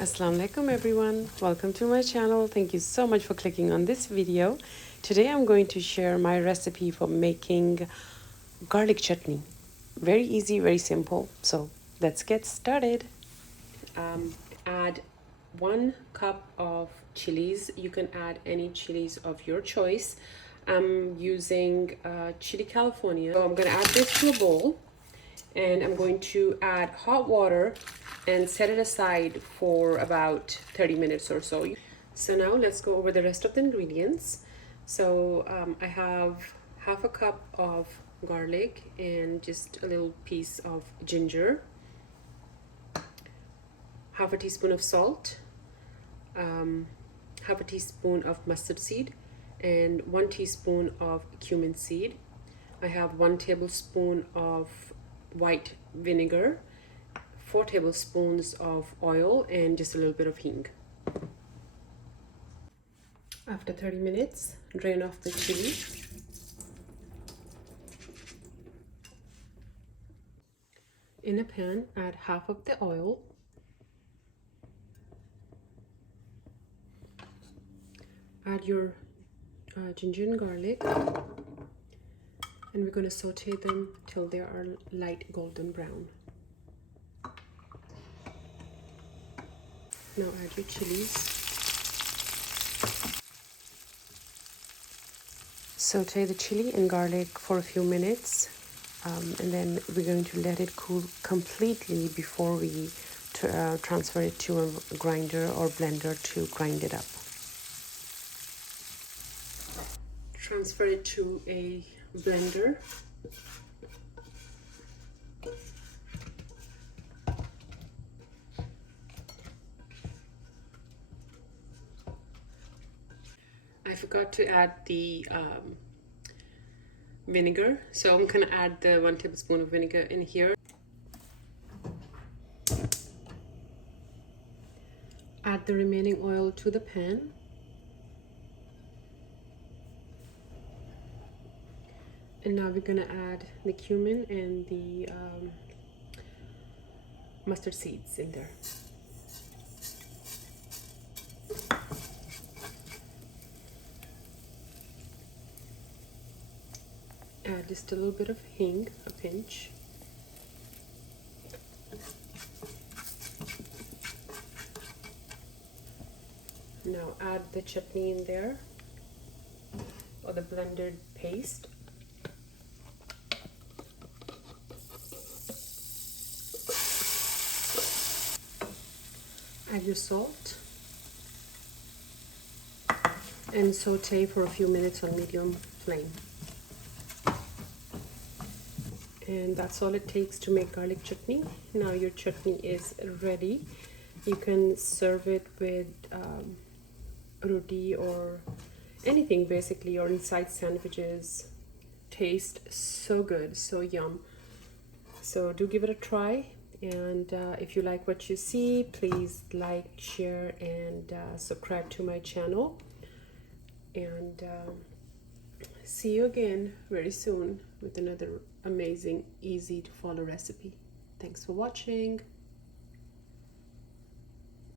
Assalamu alaikum everyone, welcome to my channel. Thank you so much for clicking on this video. Today I'm going to share my recipe for making garlic chutney. Very easy, very simple. So let's get started. Add 1 cup of chilies. You can add any chilies of your choice. I'm using chili California. So I'm going to add this to a bowl. And I'm going to add hot water and set it aside for about 30 minutes or so. So now let's go over the rest of the ingredients. So I have half a cup of garlic and just a little piece of ginger, half a teaspoon of salt, half a teaspoon of mustard seed, and 1 teaspoon of cumin seed. I have 1 tablespoon of white vinegar, 4 tablespoons of oil, and just a little bit of Heeng. After 30 minutes, drain off the chili. In a pan, add half of the oil. Add your ginger and garlic. And we're going to saute them till they are light golden brown. Now add your chilies. Saute the chili and garlic for a few minutes, and then we're going to let it cool completely before we transfer it to a grinder or blender to grind it up. Transfer it to a blender. I forgot to add the vinegar, so I'm gonna add the 1 tablespoon of vinegar in here. Add the remaining oil to the pan. And now we're gonna add the cumin and the mustard seeds in there. Add just a little bit of Heeng, a pinch. Now add the chutney in there, or the blended paste. Add your salt and saute for a few minutes on medium flame. And that's all it takes to make garlic chutney. Now your chutney is ready. You can serve it with roti or anything basically, or inside sandwiches. Tastes so good, so yum. So do give it a try. And if you like what you see, please like, share, and subscribe to my channel. And see you again very soon with another amazing, easy to follow recipe. Thanks for watching.